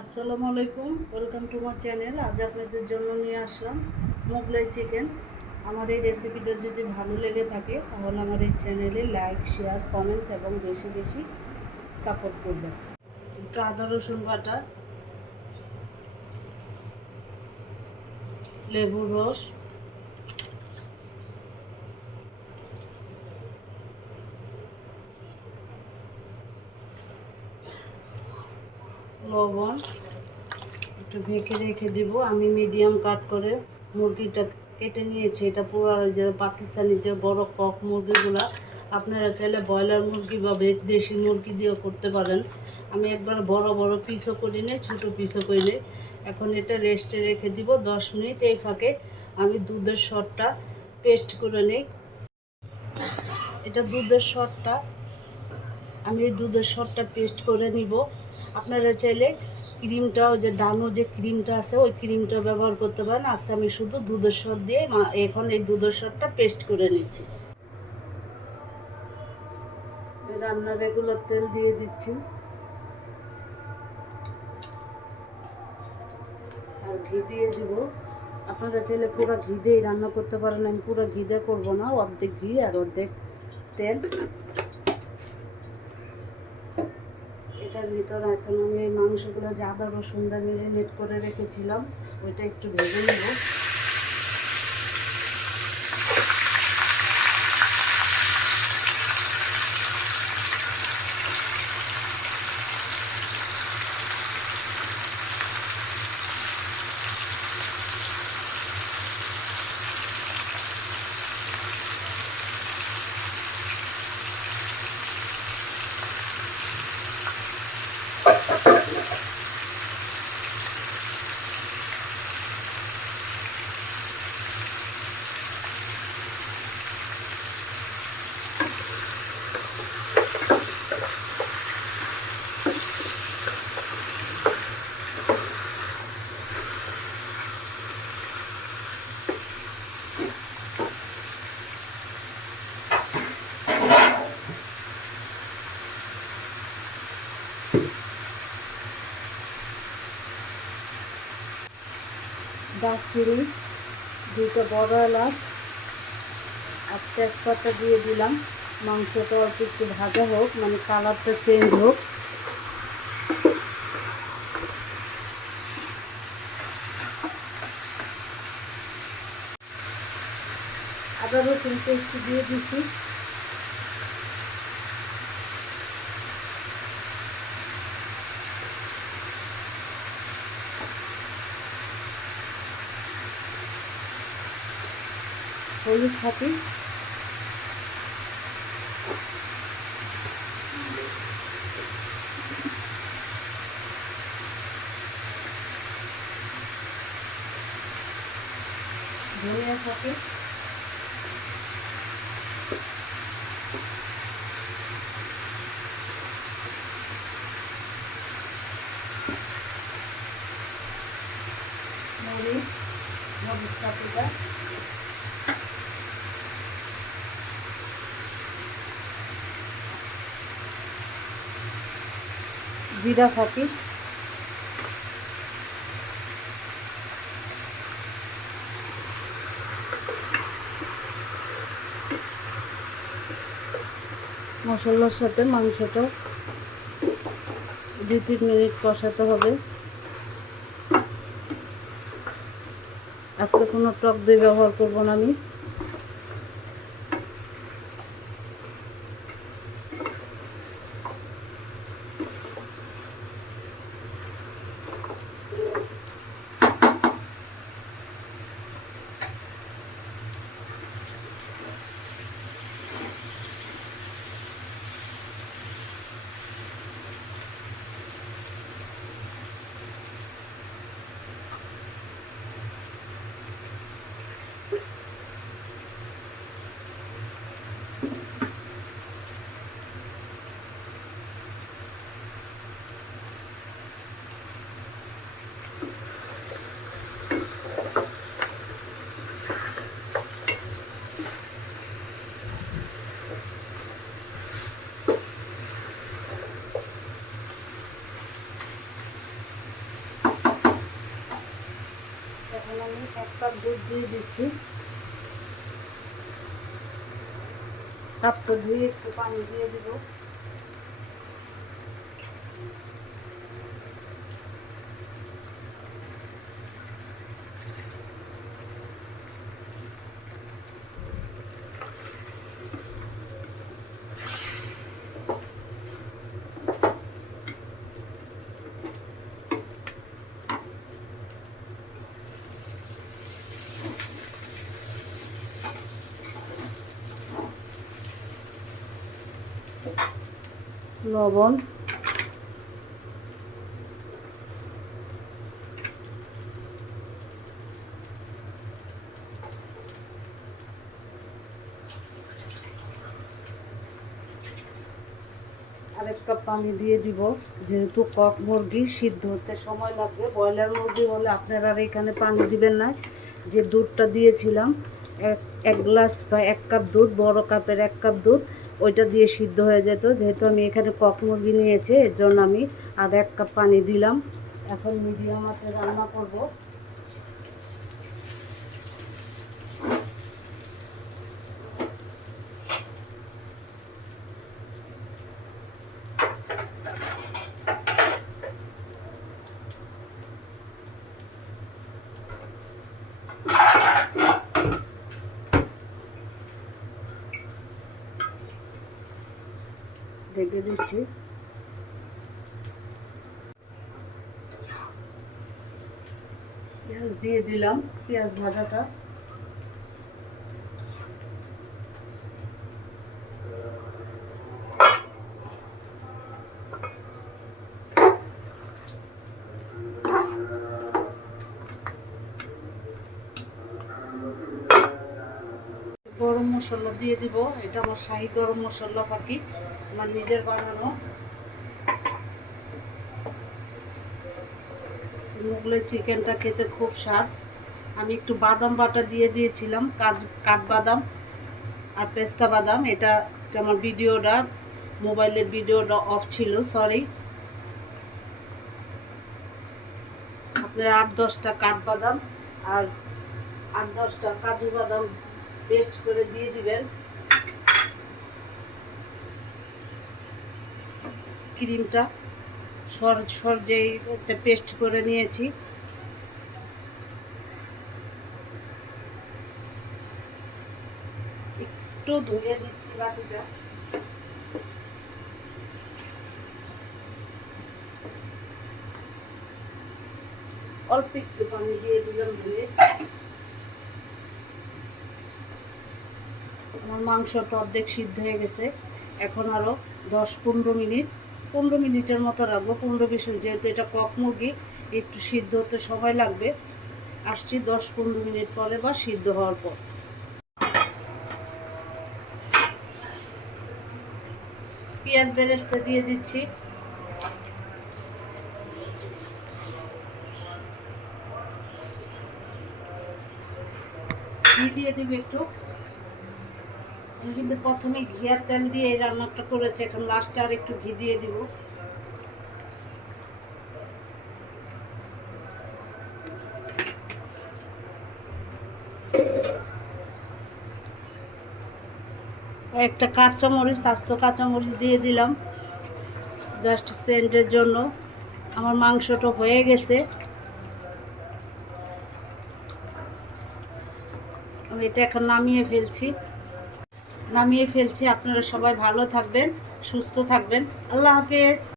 আসসালামু আলাইকুম welcome to my channel আজ আপনাদের জন্য নিয়ে আসলাম মোগলাই চিকেন। আমার এই রেসিপিটা যদি ভালো লেগে থাকে, তাহলে আমার এই চ্যানেলে লাইক শেয়ার কমেন্টস এবং বেশি বেশি সাপোর্ট করবেন। একটু আদা, রসুন বাটা, লেবুর রস লবণ একটু ঢেকে রেখে দিব। আমি মিডিয়াম কাট করে মুরগিটা কেটে নিয়েছি। এটা পুরো যে পাকিস্তানি যে বড় কক মুরগিগুলা, আপনারা চাইলে ব্রয়লার মুরগি বা দেশি মুরগি দিয়েও করতে পারেন। আমি একবার বড় বড় পিসও করি নি ছোটো পিসও করি নি এখন এটা রেস্টে রেখে দিব দশ মিনিট এই ফাঁকে। আমি দুধের শটটা পেস্ট করে নিই। এটা দুধের শটটা, আমি এই দুধের শটটা পেস্ট করে নিব। আপনারা চাইলে ক্রিমটা, ওই যে ডানো যে ক্রিমটা আছে, ওই ক্রিমটা ব্যবহার করতে পারেন। আজকে আমি শুধু দুধের সর দিয়ে এখন এই দুধের সরটা পেস্ট করে নিচ্ছি। এই রান্নার রেগুলার তেল দিয়ে দিচ্ছি। আর ঘি দিয়ে দিব। আপনারা চাইলে পুরো ঘি দিয়েই রান্না করতে পারেন। আমি পুরো ঘি দিয়ে করব না, অর্ধেক ঘি আর অর্ধেক তেল। এটার ভিতর এখন আমি মাংসগুলো যা আদা রসুন দিয়ে মেরিনেট করে রেখেছিলাম, ওইটা একটু ভেজে নেব। দারচিনি দুটো বড় এলাচ আর তেজপাতা দিয়ে দিলাম। মাংসটা অল্প একটু ভাজা হোক মানে কালারটা চেঞ্জ হোক। আদা রসুন পেস্ট দিয়ে দিছি। হলুদ খাতি ধনিয়া খাতি মরিচ মরিচ খাতিটা জিরা খাতি মশলার সাথে মাংসটা দুই তিন মিনিট কষাতে হবে। আজকে কোনো টক দই ব্যবহার করব না আমি। এখন আমি এক কাপ দুধ দিয়ে দিচ্ছি। কাপটা ধুয়ে একটু পানি দিয়ে দিব। লবণ। আরেক কাপ পানি দিয়ে দিব। যেহেতু কক মুরগি সিদ্ধ হতে সময় লাগবে, ব্রয়লার মুরগি হলে আপনারা আর এখানে পানি দিবেন না। যে দুধটা দিয়েছিলাম, এক এক গ্লাস বা এক কাপ দুধ, বড় কাপের এক কাপ দুধ। ওইটা দিয়ে সিদ্ধ হয়ে যেত। যেহেতু আমি এখানে কক মুরগি নিয়েছি, এর জন্য আমি আর এক কাপ পানি দিলাম। এখন মিডিয়াম আঁচে রান্না করব। ঢেকে দিচ্ছি। পেঁয়াজ দিয়ে দিলাম, পেঁয়াজ ভাজাটা। গরম মশলা দিয়ে দিব, এটা আমার শাহি গরম মশলা পাখি আমার নিজের বানানো। মুগলের চিকেনটা খেতে খুব স্বাদ। আমি একটু বাদাম বাটা দিয়ে দিয়েছিলাম, কাজ কাঠবাদাম আর পেস্তা বাদাম। এটা আমার ভিডিওটা, মোবাইলের ভিডিওটা অফ ছিল, সরি। আপনার আট দশটা কাঠবাদাম আর আট দশটা কাজু বাদাম পেস্ট করে দিয়ে দিবেন। ক্রিমটা, সর সর একটা পেস্ট করে নিয়েছি। একটু ধুয়ে দিচ্ছি বাটিটা। অল্প একটু পানি দিয়ে দিলাম ধুয়ে। আমার মাংসটা অর্ধেক সিদ্ধ হয়ে গেছে। এখন আরও দশ পনেরো মিনিট পনেরো মিনিটের মতো রাখব, পনেরো বিশ মিনিট। যেহেতু এটা কক মুরগি, একটু সিদ্ধ হতে সময় লাগবে। আসছি দশ পনেরো মিনিট পরে বা সিদ্ধ হওয়ার পর। পেঁয়াজ বেরেস্তা দিয়ে দিচ্ছি। দিয়ে দিবি একটু। আমি কিন্তু প্রথমে ঘি আর তেল দিয়ে এই রান্নাটা করেছি, এখন লাস্টে আর একটু ঘি দিয়ে দিব। একটা কাঁচামরিচ স্বাস্থ্য কাঁচামরিচ দিয়ে দিলাম জাস্ট সেন্টের জন্য। আমার মাংসটা হয়ে গেছে। আমি এটা এখন নামিয়ে ফেলছি। নামিয়ে ফেলছি। আপনারা সবাই ভালো থাকবেন সুস্থ থাকবেন। আল্লাহ হাফেজ।